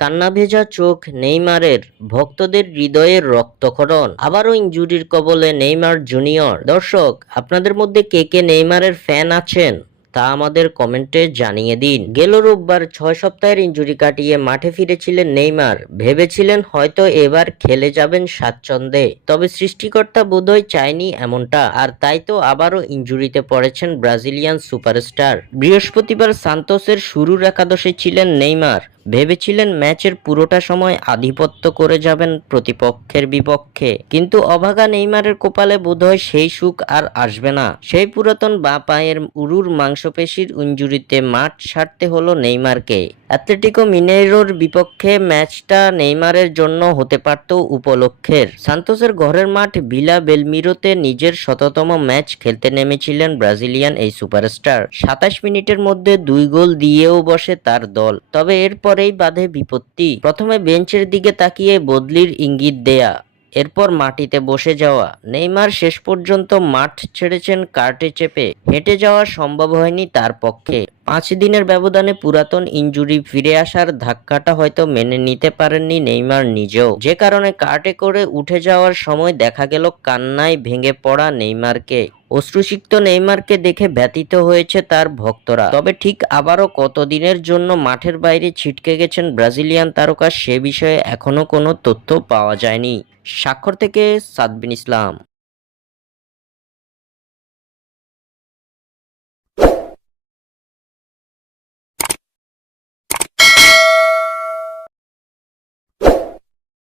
কান্না ভেজা চোখ নেইমারের, ভক্তদের হৃদয়ের রক্তক্ষরণ, আবারও ইনজুরির কবলে নেইমার জুনিয়র। দর্শক, আপনাদের মধ্যে কে কে নেইমারের ফ্যান আছেন তা আমাদের কমেন্টে জানিয়ে দিন। গেল রোববার 6 সপ্তাহের ইনজুরি কাটিয়ে মাঠে ফিরেছিলেন নেইমার। ভেবেছিলেন হয়তো এবার খেলে যাবেন স্বাচ্ছন্দ্যে, তবে সৃষ্টিকর্তা বোধহয় চায়নি এমনটা, আর তাই তো আবারও ইনজুরিতে পড়েছেন ব্রাজিলিয়ান সুপারস্টার। বৃহস্পতিবার সান্তোসের শুরুর একাদশে ছিলেন নেইমার। ভেবেছিলেন ম্যাচের পুরোটা সময় আধিপত্য করে যাবেন প্রতিপক্ষের বিপক্ষে, কিন্তু অভাগা নেইমারের কপালে বোধহয় সেই সুখ আর আসবে না। সেই পুরাতন বাঁ পায়ের উরুর মাংসপেশির ইনজুরিতে মাঠ ছাড়তে হলো নেইমারকে। অ্যাটলেটিকো মিনেইরোর বিপক্ষে ম্যাচটা নেইমারের জন্য হতে পারত উপলক্ষের। সান্তোসের ঘরের মাঠ ভিলা বেলমিরোতে নিজের শততম ম্যাচ খেলতে নেমেছিলেন ব্রাজিলিয়ান এই সুপারস্টার। 27 মিনিটের মধ্যে 2 গোল দিয়েও বসে তার দল, তবে এরপরেই বাধে বিপত্তি। প্রথমে বেঞ্চের দিকে তাকিয়ে বদলির ইঙ্গিত দেয়া, এরপর মাটিতে বসে যাওয়া। নেইমার শেষ পর্যন্ত মাঠ ছেড়েছেন কার্টে চেপে। হেঁটে যাওয়া সম্ভব হয়নি তার পক্ষে। 5 দিনের ব্যবধানে পুরাতন ইনজুরি ফিরে আসার ধাক্কাটা হয়তো মেনে নিতে পারেননি নেইমার নিজেও, যে কারণে কার্টে করে উঠে যাওয়ার সময় দেখা গেল কান্নায় ভেঙে পড়া নেইমারকে। অশ্রুসিক্ত নেইমারকে দেখে ব্যথিত হয়েছে তার ভক্তরা। তবে ঠিক আবারও কতদিনের জন্য মাঠের বাইরে ছিটকে গেছেন ব্রাজিলিয়ান তারকা সে বিষয়ে এখনো কোনো তথ্য পাওয়া যায়নি। স্বাক্ষর থেকে সাদবিন ইসলাম।